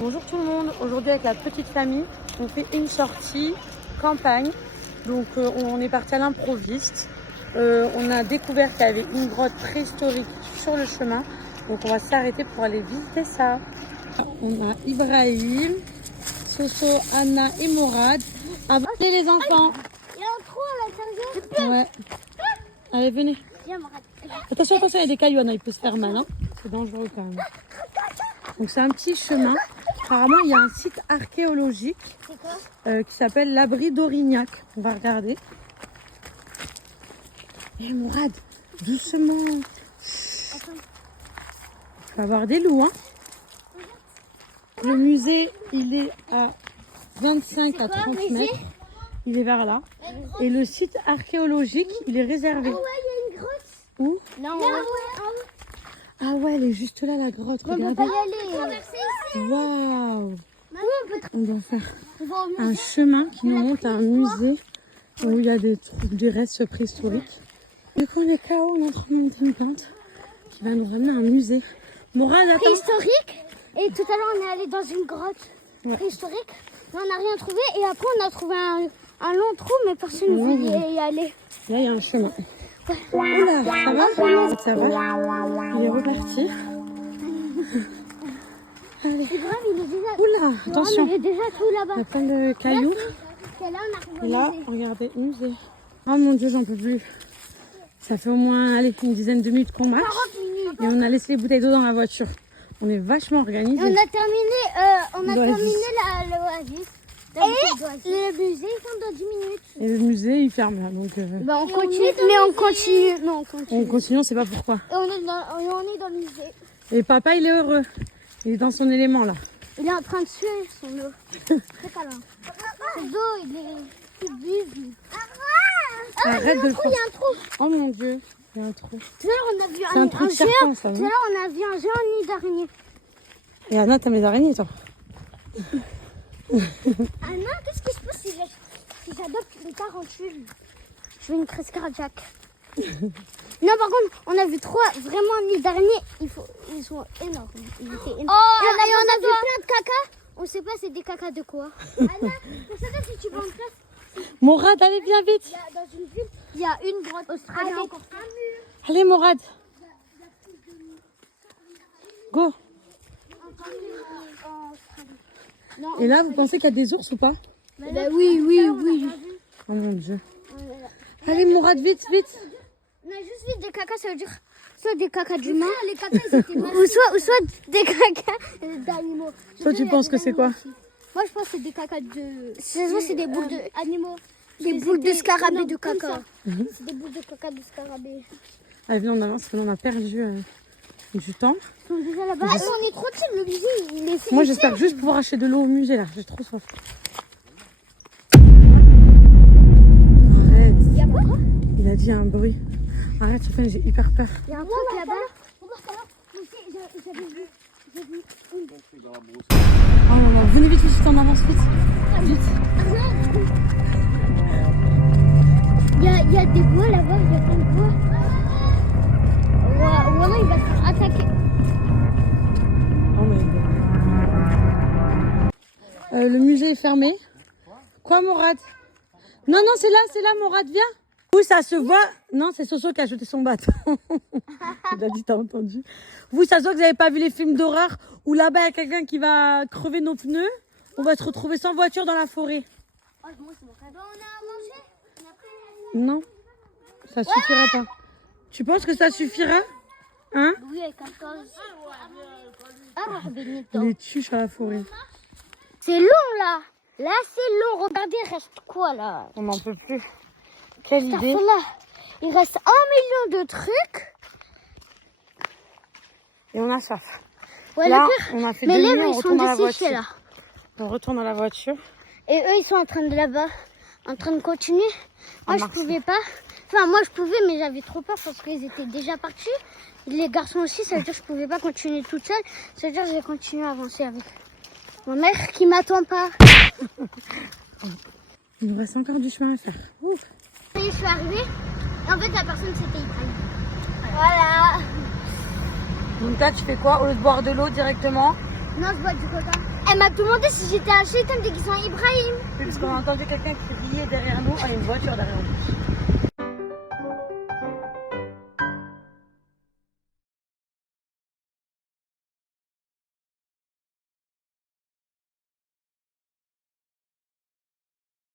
Bonjour tout le monde, aujourd'hui avec la petite famille, on fait une sortie campagne. Donc on est parti à l'improviste. On a découvert qu'il y avait une grotte préhistorique sur le chemin. Donc on va s'arrêter pour aller visiter ça. On a Ibrahim, Soso, Anna et Mourad. Allez les enfants. Il y a un trou à l'intérieur. Ouais. Allez venez. Viens Mourad. Attention, il y a des cailloux, Anna, il peut se faire mal. Hein. C'est dangereux quand même. Donc c'est un petit chemin. Apparemment, il y a un site archéologique qui s'appelle l'abri d'Aurignac. On va regarder. Eh Mourad, doucement. Il va y avoir des loups. Hein. Le musée, il est à 25 à 30 mètres. Il est vers là. Et le site archéologique, il est réservé. Ah ouais, il y a une grotte. Où? Non, Ah ouais, elle est juste là, la grotte. on ne peut Regardez. pas y aller. Waouh. Oui, On doit faire on va au un musée. chemin qui nous monte à un musée où il y a des restes préhistoriques. Du coup, on est KO, on est en train de monter une pente qui va nous ramener à un musée. Mourad, attends. Préhistorique. Et tout à l'heure, on est allé dans une grotte préhistorique. Mais on n'a rien trouvé. Et après, on a trouvé un long trou, mais personne ne voulait y aller. Là, il y a un chemin. Oula, ça va? Ça va? Il est reparti. Allez. C'est grave, il est déjà. Oula, attention. Il est déjà tout Il y là-bas. a plein de cailloux. C'est là, on arrive au Et là, musée. regardez, musée. Oh mon Dieu, j'en peux plus. Ça fait au moins allez, une dizaine de minutes qu'on marche. 40 minutes. Et on a laissé les bouteilles d'eau dans la voiture. On est vachement Et organisés. on a terminé, L'oasis. l'oasis. Et le musée, il ferme dans 10 minutes. Et le musée, il ferme là. Donc, Bah on continue, mais on continue. Non, on continue. on continue, on sait pas pourquoi. Et on est dans le musée. Et papa, il est heureux. Il est dans son élément là. Il est en train de suer son eau. C'est câlin. Son dos, il est tout bise. Arrête de le Il y a un trou. Oh mon Dieu, il y a un trou. Tout à l'heure, on a vu C'est un trou de serpent, géant. ça, Tout à non? l'heure, on a vu un géant nid d'araignée. Et Anna, t'as mes araignées, toi. Ah non, qu'est-ce qui se passe si j'adopte une tarentule? Je fais une crise cardiaque. Non, par contre, on a vu 3 vraiment nids d'araignées. Ils sont énormes. Ils étaient énormes. Et on a vu plein de caca. On sait pas c'est des caca de quoi. Anna, pour savoir si tu vas en place, Mourad, allez, viens vite. dans une ville, il y a une grotte australienne. Encore un mur. Allez, Mourad. Go. Non, Et là, vous pensez qu'il y a des ours ou pas? oui. Oh mon Dieu. Allez, Mourad, vite, vite. On a juste vu des caca, ça veut dire soit des caca d'humains, les caca ils étaient ou soit des caca d'animaux. Toi, tu penses que c'est quoi? Moi, je pense que c'est des caca de. C'est des boules d'animaux. Des boules de scarabée de caca. C'est des boules de caca de scarabée. Allez, viens, on avance, parce qu'on a perdu du temps. Ils sont déjà là-bas. Ah, on est trop dessus, le musée, il est fait. Moi, j'espère juste pouvoir acheter de l'eau au musée, là. J'ai trop soif. Arrête. Il y a quoi? Il a dit un bruit. Arrête, Sophie, j'ai hyper peur. Il y a un truc là-bas. J'avais vu. Oh là là, venez vite, vite, on avance vite. Vite. Il y a des bois là-bas, il y a plein de bois. Voilà, il va se faire attaquer. Oh my God. Le musée est fermé. Quoi, Mourad? Non, c'est là, Mourad, viens. Vous, ça se voit. Non, c'est Soso qui a jeté son bâton. Il a dit, t'as entendu. Vous, ça se voit que vous n'avez pas vu les films d'horreur où là-bas, il y a quelqu'un qui va crever nos pneus. On va se retrouver sans voiture dans la forêt. Oh, moi, c'est mon rêve. On a à manger. Non, ça suffira pas. Tu penses que ça suffira? Hein? Oui, avec 14. Les tuches à la forêt. C'est long là. Là, c'est long. Regardez, il reste quoi là? On n'en peut plus. Quelle idée. Là, il reste 1 million de trucs. Et on a soif. Ouais, Là, le pire. on a fait Mais demi-heure, là, on ils sont retourne dans la desséchés voiture. là. On retourne dans la voiture. Et eux, ils sont en train de là-bas, en train de continuer. Moi, je marche. pouvais pas. Enfin, moi, je pouvais, mais j'avais trop peur parce qu'ils étaient déjà partis. Les garçons aussi, ça veut dire que je pouvais pas continuer toute seule. Ça veut dire que je vais continuer à avancer avec ma mère qui m'attend pas. Il nous reste encore du chemin à faire. Ouh. Ça y est, je suis arrivée. Et en fait, la personne, c'était Ibrahim. Voilà. Donc là, tu fais quoi? Au lieu de boire de l'eau directement? Non, je bois du coca. elle m'a demandé si j'étais un shaitan déguisé en Ibrahim. Oui, parce qu'on a entendu quelqu'un crier derrière nous, ah, une voiture derrière nous.